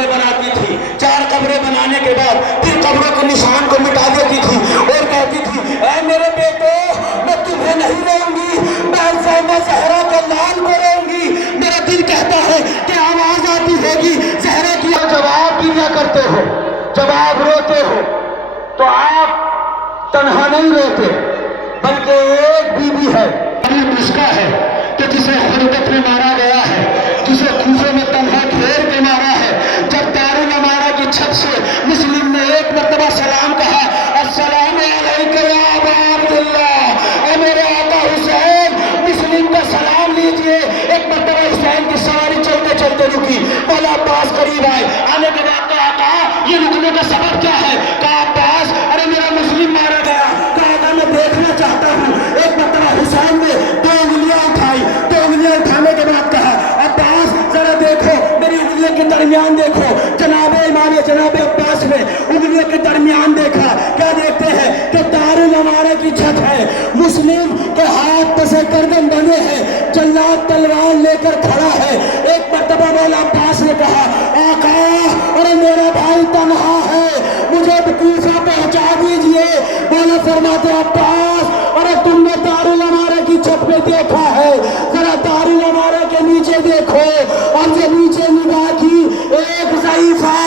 قبریں بناتی تھی. 4 قبریں بنانے کے بعد پھر قبروں کے نشان کو مٹا دیتی تھی اور کہتی تھی اے میرے بیٹو میں تمہیں نہیں رہوں گی, میں فاطمہ زہرا کے لال کو رہوں گی. میرا دل کہتا ہے کہ آواز آتی ہوگی زہرا کی. جواب دیا کرتے ہو, جب آپ روتے ہو تو آپ تنہا نہیں روتے بلکہ ایک بیوی ہے, نسخہ ہے کہ جسے غربت میں مارا گیا ہے, جسے کوفے میں تنہا گھیر کے مارا ہے. جب دارالمنارہ کی چھت سے مسلم نے ایک مرتبہ سلام کہا, السلام علیکم یا ابا عبداللہ, اے میرے آقا حسین مسلم کا سلام لیجئے. ایک مرتبہ حسین کی سواری چلتے چلتے رکی, مولا عباس قریب آئے, آنے کے بعد کہا آقا یہ رکنے کا سبب کیا ہے؟ کہا عباس ارے میرا مسلم مارا گیا. کہا آقا میں دیکھنا چاہتا ہوں. ایک مرتبہ حسین نے 2 انگلیاں اٹھائی, 2 انگلیاں اٹھانے کے بعد کہا عباس ذرا دیکھو میری انگلیوں کے درمیان دیکھو. جناب امام جناب عباس نے انگلیوں کے درمیان دیکھا, کیا دیکھتے ہیں کہ دارالمنارہ کی چھت ہے, مسلم کے ہاتھ پہ سے گردن بنے ہیں, جلاد تلوار لے کر کھڑا ہے. ایک مرتبہ مولا عباس نے کہا آقا ارے میرا بھائی تنہا ہے, مجھے کوفہ پہنچا دیجئے. مولا فرماتے عباس ارے تم نے دارالمنارہ کی چھت پہ دیکھا ہے, ذرا دارالمنارہ کے نیچے دیکھو. اور جو نیچے نگاہ کی ایک ضعیفہ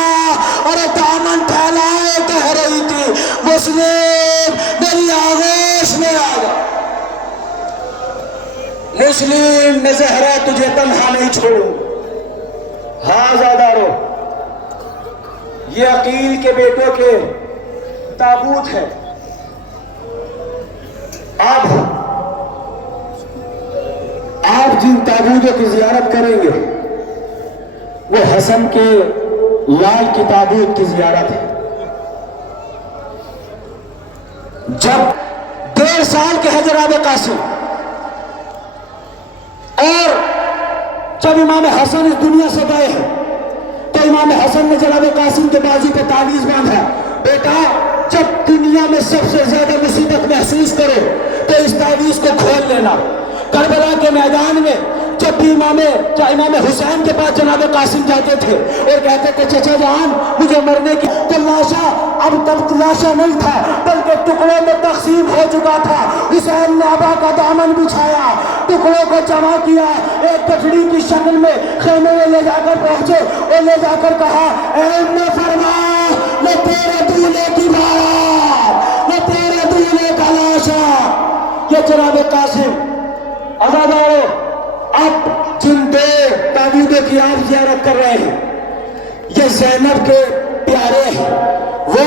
اور دامن پھیلائے کہہ رہی تھی مسلم میری آغوش میں آ جا, مسلم میں زہرا تجھے تنہا نہیں چھوڑوں. ہاں زادارو یہ عقیل کے بیٹوں کے تابوت ہے. آپ جن تابوتوں کی زیارت کریں گے وہ حسن کے لال کی تابوت کی زیارت ہے. جب 1.5 سال کے ہے جناب قاسم, اور جب امام حسن اس دنیا سے گئے ہیں تو امام حسن نے جناب قاسم کے بازو پہ تعویذ باندھا, بیٹا جب دنیا میں سب سے زیادہ مصیبت محسوس کرو تو اس تعویذ کو کھول لینا. کربلا کے میدان میں جب بھی امام حسین کے پاس جناب قاسم جاتے تھے اور کہتے تھے چچا جان مجھے مرنے کی, تو لاشا اب تب لاشا نہیں تھا بلکہ ٹکڑوں میں تقسیم ہو چکا تھا. حسین نے ابا کا دامن بچھایا, ٹکڑوں کو جمع کیا, ایک گٹھڑی کی شکل میں خیمے میں لے جا کر پہنچے اور لے جا کر کہا اے ام فرما میں تیرے دولے کی بارات, میں تیرے دولے کا لاشا. یہ جناب قاسم آزادارو اب جن 2 تعویذوں کی آپ زیارت کر رہے ہیں یہ زینب کے پیارے ہیں, وہ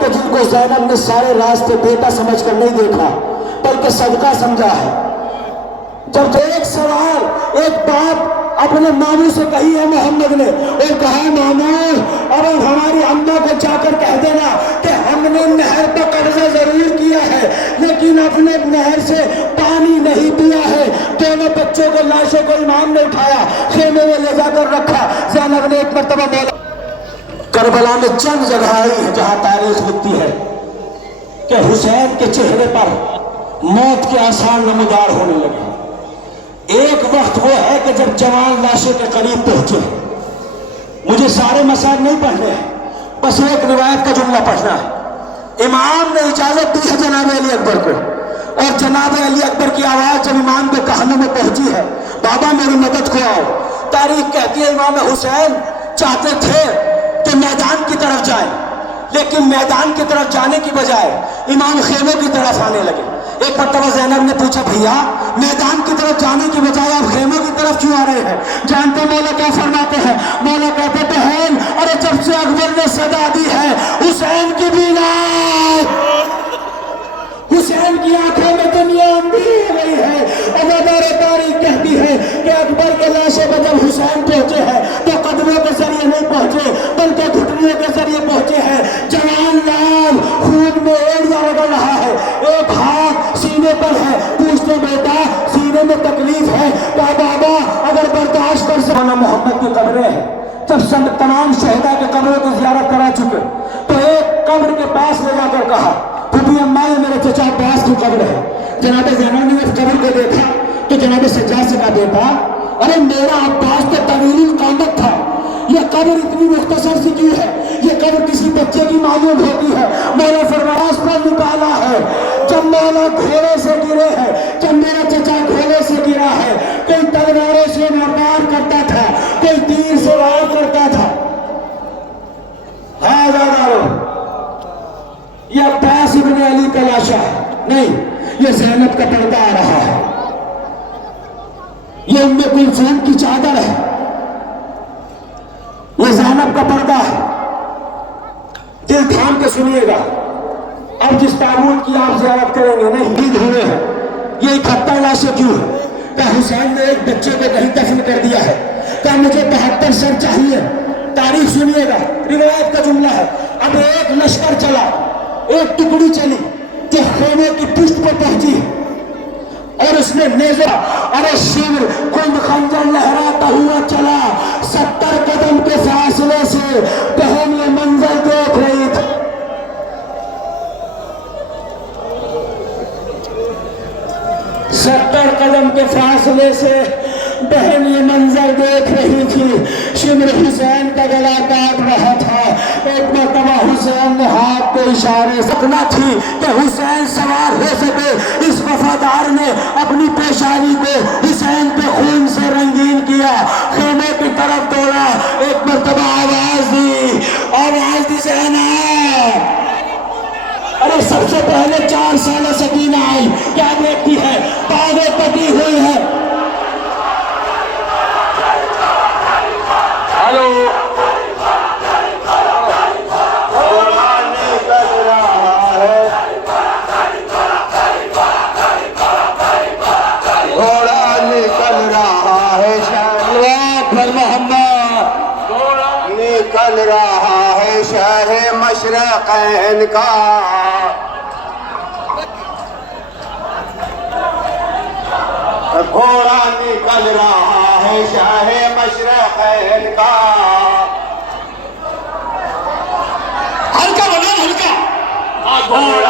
تو جن کو زینب نے سارے راستے بیٹا سمجھ کر نہیں دیکھا بلکہ صدقہ سمجھا ہے. جب ایک سوال ایک باپ اپنے ماموں سے کہی ہے محمد نے, اور کہا ماموں اب ہماری اماں کو جا کر کہہ دینا کہ ہم نے نہر پر قبضہ ضرور کیا ہے لیکن اپنے نہر سے پانی نہیں پیا ہے. دونوں بچوں کو لاشوں کو امام نے اٹھایا, خیمے میں لے جا کر رکھا. زینب نے ایک مرتبہ بولا, کربلا میں چند جگہ آئی ہے جہاں تاریخ لکھتی ہے کہ حسین کے چہرے پر موت کے آثار نمودار ہونے لگے. ایک وقت وہ ہے کہ جب جوان لاشوں کے قریب پہنچے. مجھے سارے مسائل نہیں پڑھنے ہیں, بس ایک روایت کا جملہ پڑھنا ہے. امام نے اجازت دی ہے جناب علی اکبر کو, اور جناب علی اکبر کی آواز جب امام کے کہنے میں پہنچی ہے بابا میری مدد کو آؤ. تاریخ کہتی ہے امام حسین چاہتے تھے کہ میدان کی طرف جائیں, لیکن میدان کی طرف جانے کی بجائے امام خیموں کی طرف آنے لگے. ایک مرتبہ زینب نے پوچھا بھیا میدان کی طرف جانے کی بجائے آپ خیموں کی طرف کیوں آ رہے ہیں؟ جانتے مولا کیا فرماتے ہیں؟ مولا کہتے بہن ارے جب سے اکبر نے صدا دی ہے حسین کی بینا, حسین کی آنکھوں میں دنیا اندھی ہو گئی ہے. اور تاریخ کہتی ہے کہ اکبر کے لاشے پر جب حسین پہنچے ہیں تو قدموں کے ذریعے نہیں پہنچے بلکہ گھٹنوں کے ذریعے پہنچے ہیں. جوان لال خون میں ایڑیا رگڑ رہا ہے, ایک ہاتھ سینے پر ہے, پوچھتے بیٹا سینے میں تکلیف ہے؟ کہا بابا اگر برداشت کر سکتے. محمد کی قبریں ہیں, جب تمام شہداء کے قبروں کی زیارت کرا چکے تو ایک قبر کے پاس لے جا کر کہا پھوپھی اماں یہ میرے چچا عباس کی قبر ہے. جناب زینب نے اس قبر کو دیکھا تو جناب سجاد سے کہا بیٹا ارے میرا عباس تو طویل القامت تھا, یہ قبر اتنی مختصر سی کیوں ہے؟ یہ قبر کسی بچے کی معلوم ہوتی ہے. مولا فرماس پر نکالا ہے. جب مولا گھوڑے سے گرے ہیں، جب میرا چچا گھوڑے سے گرا ہے، کوئی تلواروں سے وار کرتا تھا، کوئی تیر سے وار کرتا تھا. ہاں دادارو، یہ عباس ابن علی کا لاشا ہے نہیں، یہ زینب کا پردہ آ رہا ہے. یہ ام کلثوم کی چادر ہے، یہ زینب کا پردہ ہے. دل تھام کے سنیے گا. اب جس تابوت کی آپ زیارت کریں گے نہیں عید ہوئے ہیں، یہ 71 لاشیں کیوں ہے؟ کہ حسین نے ایک بچے کو کہیں دفن کر دیا ہے. کہ مجھے 72 سر چاہیے. تاریخ سنیے گا، روایت کا جملہ ہے. اب ایک لشکر چلا، ایک ٹکڑی چلی کہ خیمے کی پشت پر پہنچی اور اس نے نیزہ، ارے شمر خود خنجر لہراتا ہوا چلا. 70 قدم کے فاصلے سے بہن یہ منظر دیکھ رہی تھی. 70 قدم کے فاصلے سے بہن یہ منظر دیکھ رہی تھی. شمر حسین کا گلا کاٹ رہا تھا. ایک مرتبہ حسین نے ہاتھ کو اشارے سکنا تھی کہ حسین سوار ہو سکے. اس وفادار نے اپنی پیشانی کو حسین کے خون سے رنگین کیا، خیمے کی طرف دوڑا. ایک مرتبہ آواز دی زینب. ارے سب سے پہلے 4 سالہ سکینہ آئی. کیا دیکھتی ہے؟ باغیں پٹی ہوئی ہے. ہلو، گھوڑا نکل رہا ہے، گھوڑا نکل رہا ہے اللہ محمد. گھوڑا نکل رہا ہے شہ مشرقین کا. گھوڑا نکل رہا ہے شاہ مشرقین کا. ہلکا بولو، ہلکا. گھوڑا